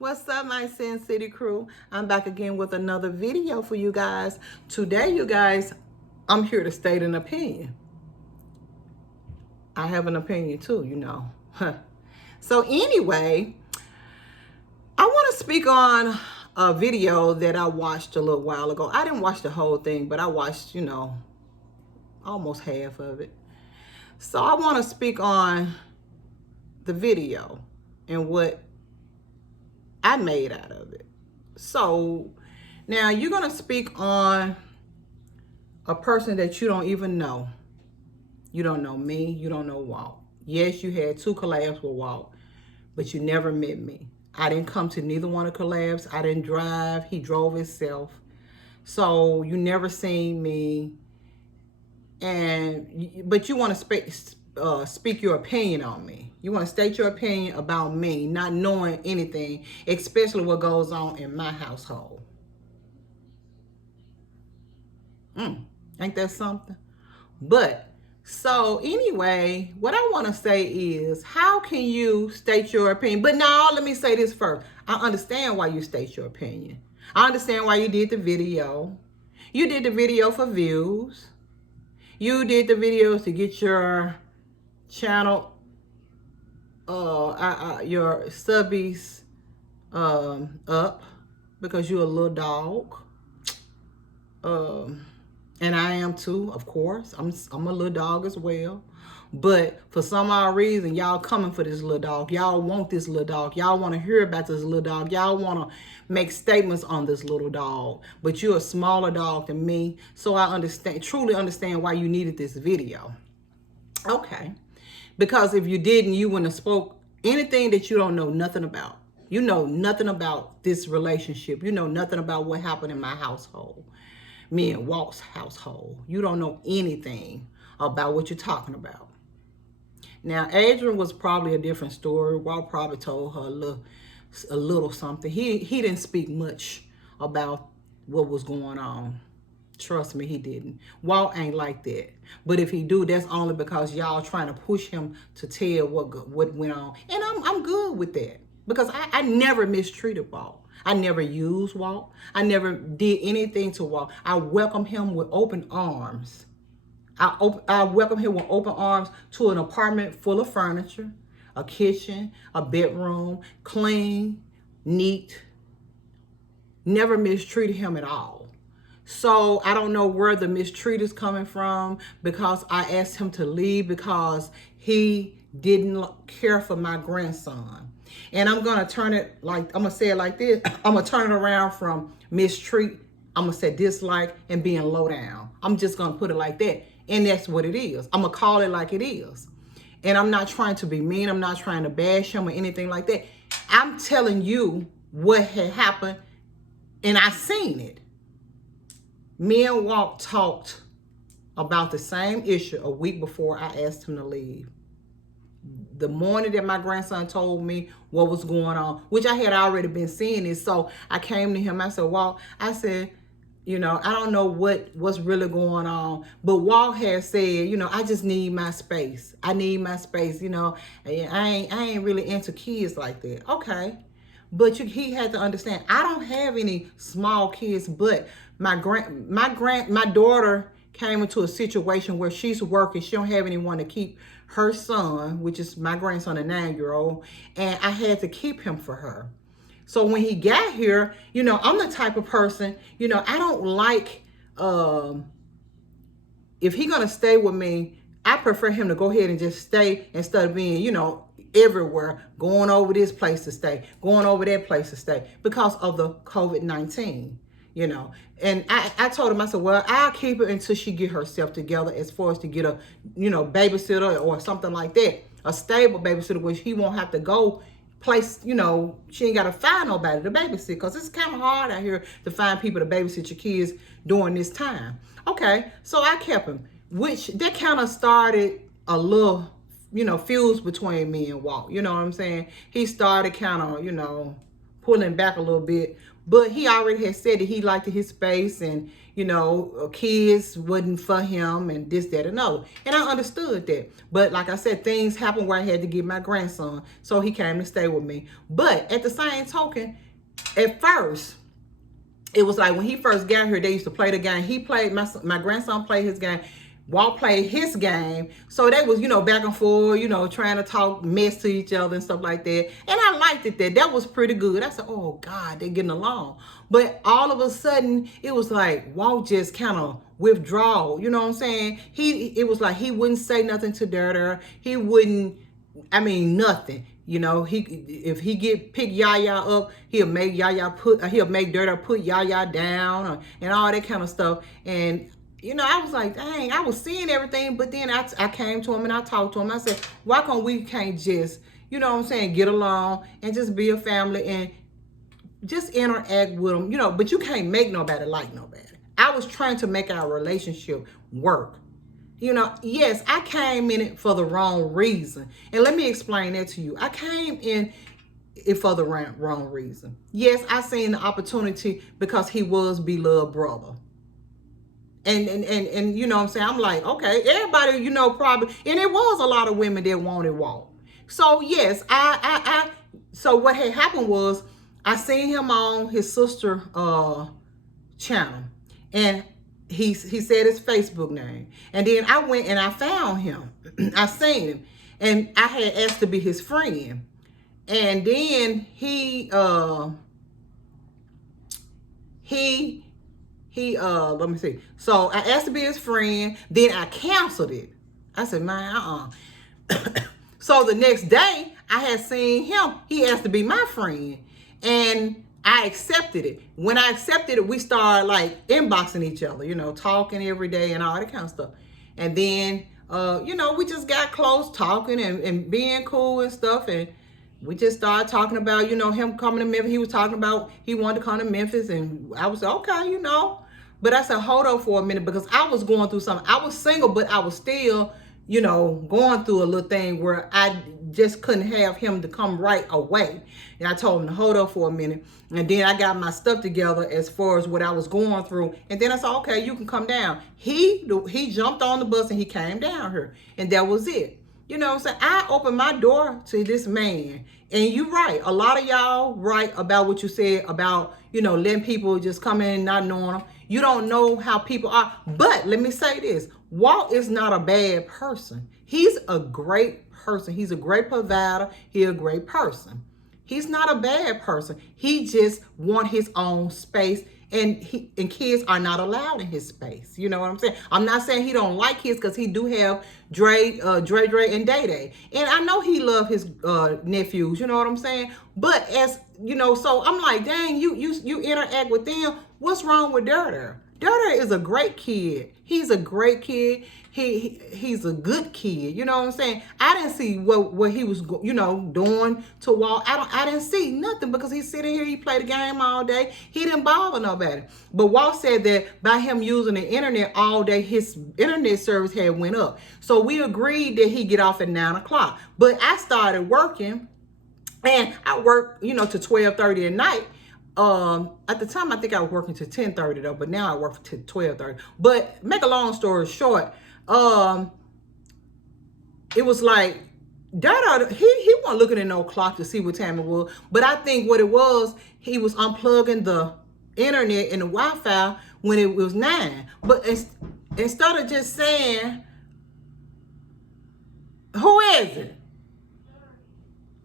What's up, my Sin City crew? I'm back again with another video for you guys. Today, you guys, I'm here to state an opinion. I have an opinion too, you know. So anyway, I want to speak on a video that I watched a little while ago. I didn't watch the whole thing, but I watched, almost half of it. So I want to speak on the video and what I made out of it. So now you're going to speak on a person that you don't even know. You don't know me. You don't know Walt. Yes, you had 2 collabs with Walt, but you never met me. I didn't come to neither one of the collabs. I didn't drive. He drove himself. So you never seen me. But you want to speak your opinion on me. You want to state your opinion about me, not knowing anything, especially what goes on in my household. Ain't that something? But so anyway, what I want to say is, how can you state your opinion? But now let me say this first. I understand why you state your opinion. I understand why you did the video. You did the video for views. You did the videos to get your channel, your subbies up, because you're a little dog. And I am too, of course. I'm a little dog as well. But for some odd reason, y'all coming for this little dog. Y'all want this little dog. Y'all want to hear about this little dog. Y'all want to make statements on this little dog. But you're a smaller dog than me. So I truly understand why you needed this video. Okay. Because if you didn't, you wouldn't have spoke anything that you don't know nothing about. You know nothing about this relationship. You know nothing about what happened in my household. Me and Walt's household. You don't know anything about what you're talking about. Now, Adrian was probably a different story. Walt probably told her a little something. He didn't speak much about what was going on. Trust me, he didn't. Walt ain't like that. But if he do, that's only because y'all trying to push him to tell what went on. And I'm good with that. Because I never mistreated Walt. I never used Walt. I never did anything to Walt. I welcome him with open arms. I welcome him with open arms to an apartment full of furniture, a kitchen, a bedroom, clean, neat. Never mistreated him at all. So I don't know where the mistreat is coming from, because I asked him to leave because he didn't care for my grandson. And I'm going to I'm going to say it like this. I'm going to turn it around from mistreat. I'm going to say dislike and being low down. I'm just going to put it like that. And that's what it is. I'm going to call it like it is. And I'm not trying to be mean. I'm not trying to bash him or anything like that. I'm telling you what had happened, and I seen it. Me and Walt talked about the same issue a week before I asked him to leave. The morning that my grandson told me what was going on, which I had already been seeing it. So I came to him. I said, Walt, I said, I don't know what's really going on. But Walt had said, I just need my space. I need my space. I ain't really into kids like that. Okay. But he had to understand, I don't have any small kids, but my daughter came into a situation where she's working. She don't have anyone to keep her son, which is my grandson, a 9-year-old, and I had to keep him for her. So when he got here, I'm the type of person, I don't like, if he gonna stay with me, I prefer him to go ahead and just stay instead of being, everywhere, going over this place to stay, going over that place to stay, because of the COVID-19. And I told him, I said, well, I'll keep her until she get herself together, as far as to get a, babysitter or something like that, a stable babysitter, which he won't have to go place, she ain't got to find nobody to babysit, because it's kind of hard out here to find people to babysit your kids during this time. Okay, so I kept him, which that kind of started a little, fuse between me and Walt. You know what I'm saying? He started kind of, pulling back a little bit. But he already had said that he liked his space, and, kids wasn't for him and this, that, and other. And I understood that. But like I said, things happened where I had to get my grandson. So he came to stay with me. But at the same token, at first, it was like when he first got here, they used to play the game. He played, my grandson played his game. Walt played his game. So they was, back and forth, trying to talk mess to each other and stuff like that. And I liked it that. That was pretty good. I said, oh God, they're getting along. But all of a sudden, it was like Walt just kind of withdraw. You know what I'm saying? It was like he wouldn't say nothing to Dara. He wouldn't, nothing. If he pick Yaya up, he'll make Dara put Yaya down and all that kind of stuff. And I was like, dang, I was seeing everything, but then I came to him and I talked to him. I said, why can't just, get along and just be a family and just interact with them, but you can't make nobody like nobody. I was trying to make our relationship work. Yes, I came in it for the wrong reason. And let me explain that to you. I came in it for the wrong reason. Yes, I seen the opportunity because he was beloved brother. And you know what I'm saying? I'm like, okay, everybody, probably, and it was a lot of women that wanted Walt. So yes, so what had happened was I seen him on his sister channel, and he said his Facebook name. And then I went and I found him. I seen him, and I had asked to be his friend. And then he let me see. So I asked to be his friend. Then I canceled it. I said, man, So the next day I had seen him. He asked to be my friend, and I accepted it. When I accepted it, we started like inboxing each other, talking every day and all that kind of stuff. And then, we just got close, talking and being cool and stuff. And we just started talking about, him coming to Memphis. He was talking about he wanted to come to Memphis, and I was like, okay, But I said, hold on for a minute, because I was going through something. I was single, but I was still, going through a little thing where I just couldn't have him to come right away. And I told him to hold up for a minute. And then I got my stuff together as far as what I was going through. And then I said, okay, you can come down. He jumped on the bus and he came down here. And that was it. You know what I'm saying? I opened my door to this man. And you're right. A lot of y'all right about what you said about, letting people just come in not knowing them. You don't know how people are. But let me say this. Walt is not a bad person. He's a great person. He's a great provider. He's a great person. He's not a bad person. He just wants his own space. And kids are not allowed in his space. You know what I'm saying? I'm not saying he don't like kids, because he do have Dre, and Day Day. And I know he love his nephews. You know what I'm saying? But as so I'm like, dang, you interact with them. What's wrong with Dara? Dara is a great kid. He's a great kid. He's a good kid. You know what I'm saying? I didn't see what he was doing to Walt. I didn't see nothing, because he's sitting here, he played the game all day. He didn't bother nobody. But Walt said that by him using the internet all day, his internet service had went up. So we agreed that he get off at 9 o'clock. But I started working, and I worked, to 12:30 at night. At the time, I think I was working to 10:30 though, but now I work to 12:30. But make a long story short, it was like Dada, he wasn't looking at no clock to see what time it was. But I think what it was, he was unplugging the internet and the Wi-Fi when it was 9. But instead of just saying, who is it?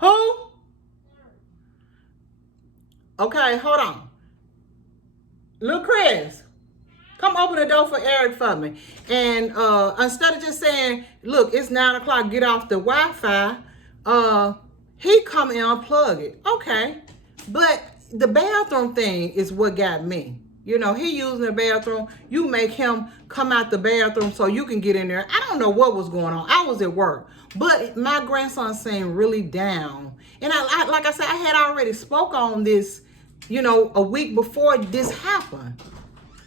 Who? Okay, hold on. Lil Chris, come open the door for Eric for me. And instead of just saying, look, it's 9 o'clock, get off the Wi-Fi, he come and unplug it. Okay. But the bathroom thing is what got me. He using the bathroom. You make him come out the bathroom so you can get in there. I don't know what was going on. I was at work. But my grandson seemed really down. And I like I said, I had already spoke on this, a week before this happened.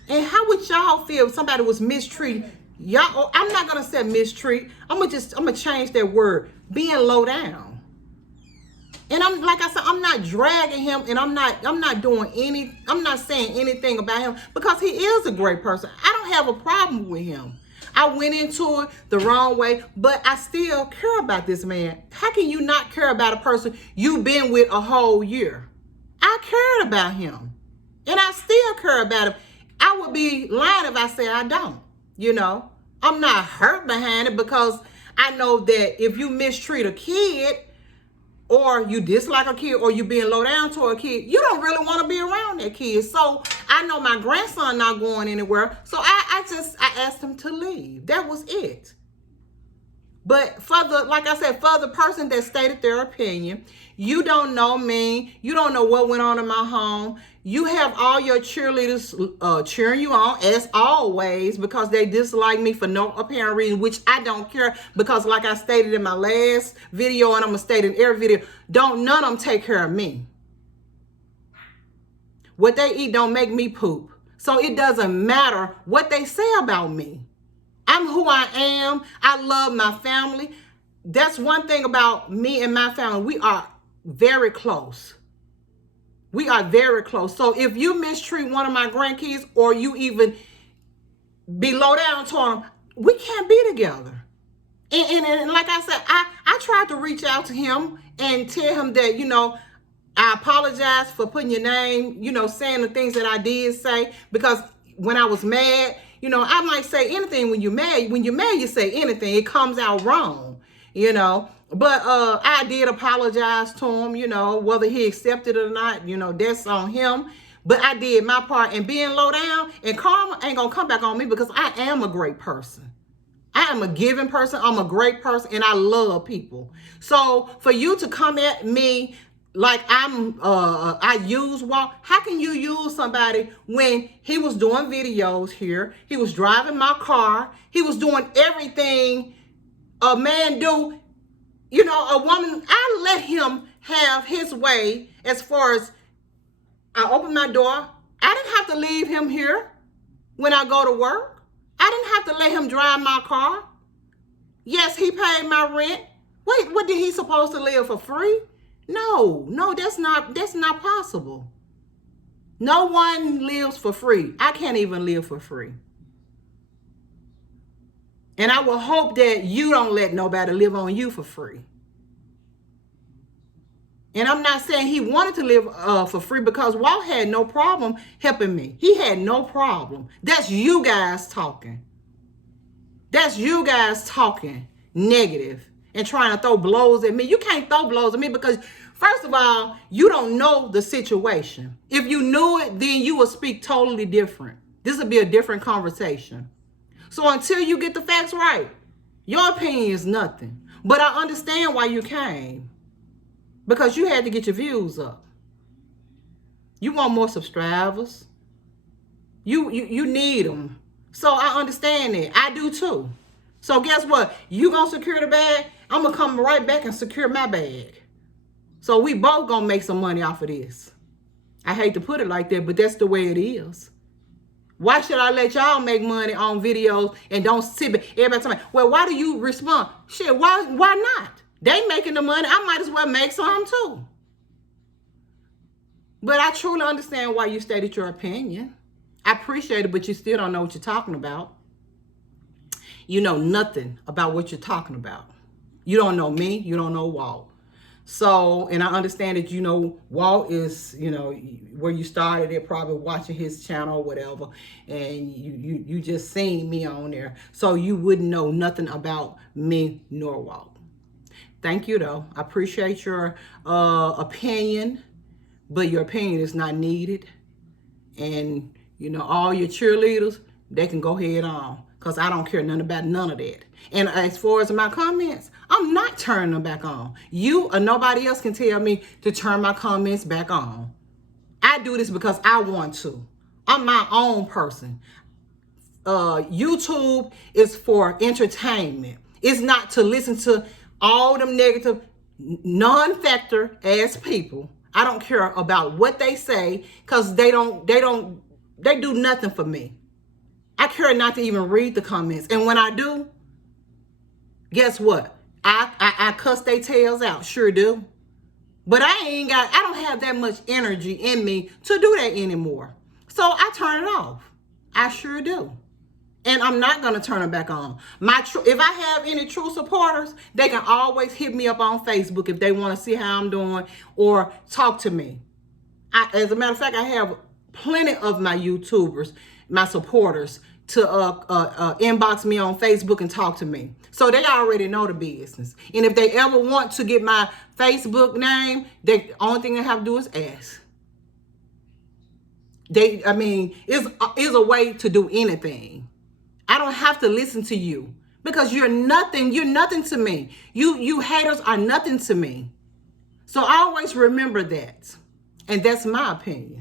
And how would y'all feel if somebody was mistreated? Y'all, I'm not gonna say mistreat. I'm gonna change that word. Being low down. And I'm like I said, I'm not dragging him, and I'm not saying anything about him because he is a great person. I don't have a problem with him. I went into it the wrong way, but I still care about this man. How can you not care about a person you've been with a whole year? I cared about him, and I still care about him. I would be lying if I said I don't. I'm not hurt behind it because I know that if you mistreat a kid, or you dislike a kid, or you being low down toward a kid, you don't really want to be around that kid. So I know my grandson not going anywhere. So I asked him to leave. That was it. But like I said, for the person that stated their opinion, you don't know me. You don't know what went on in my home. You have all your cheerleaders cheering you on, as always, because they dislike me for no apparent reason, which I don't care, because like I stated in my last video, and I'm going to state in every video, none of them take care of me. What they eat don't make me poop. So it doesn't matter what they say about me. I'm who I am. I love my family. That's one thing about me and my family. We are very close. We are very close. So if you mistreat one of my grandkids, or you even be low down to them, we can't be together. And like I said, I tried to reach out to him and tell him that, I apologize for putting your name, saying the things that I did say, because when I was mad, I might say anything when you're mad. When you're mad, you say anything. It comes out wrong, But I did apologize to him, whether he accepted it or not, that's on him. But I did my part, and being low down and karma ain't going to come back on me, because I am a great person. I am a giving person. I'm a great person, and I love people. So for you to come at me like I use Walt, how can you use somebody when he was doing videos here? He was driving my car. He was doing everything a man do. A woman, I let him have his way as far as I opened my door. I didn't have to leave him here when I go to work. I didn't have to let him drive my car. Yes, he paid my rent. Wait, what, did he supposed to live for free? No, that's not possible. No one lives for free. I can't even live for free. And I will hope that you don't let nobody live on you for free. And I'm not saying he wanted to live for free, because Walt had no problem helping me. He had no problem. That's you guys talking. That's you guys talking negative and trying to throw blows at me. You can't throw blows at me, because first of all, you don't know the situation. If you knew it, then you would speak totally different. This would be a different conversation. So until you get the facts right, your opinion is nothing. But I understand why you came, because you had to get your views up. You want more subscribers. You need them. So I understand that. I do too. So guess what? You gonna secure the bag, I'm gonna come right back and secure my bag. So we both gonna make some money off of this. I hate to put it like that, but that's the way it is. Why should I let y'all make money on videos and don't sit back? Everybody tell me, well, why do you respond? Shit, why not? They making the money. I might as well make some too. But I truly understand why you stated your opinion. I appreciate it, but you still don't know what you're talking about. You know nothing about what you're talking about. You don't know me. You don't know Walt. So, and I understand that, Walt is, where you started it, probably watching his channel or whatever, and you just seen me on there. So you wouldn't know nothing about me nor Walt. Thank you, though. I appreciate your opinion, but your opinion is not needed. And, all your cheerleaders, they can go head on, because I don't care nothing about none of that. And as far as my comments, I'm not turning them back on. You or nobody else can tell me to turn my comments back on. I do this because I want to. I'm my own person. YouTube is for entertainment. It's not to listen to all them negative, non-factor ass people. I don't care about what they say, because they do nothing for me. I care not to even read the comments. And when I do, guess what? I cuss their tails out. Sure do. But I don't have that much energy in me to do that anymore. So I turn it off. I sure do. And I'm not going to turn it back on. If I have any true supporters, they can always hit me up on Facebook if they want to see how I'm doing or talk to me. As a matter of fact, I have plenty of my YouTubers, my supporters, to inbox me on Facebook and talk to me. So they already know the business. And if they ever want to get my Facebook name, the only thing they have to do is ask. It's a way to do anything. I don't have to listen to you because you're nothing to me. You haters are nothing to me. So always remember that. And that's my opinion.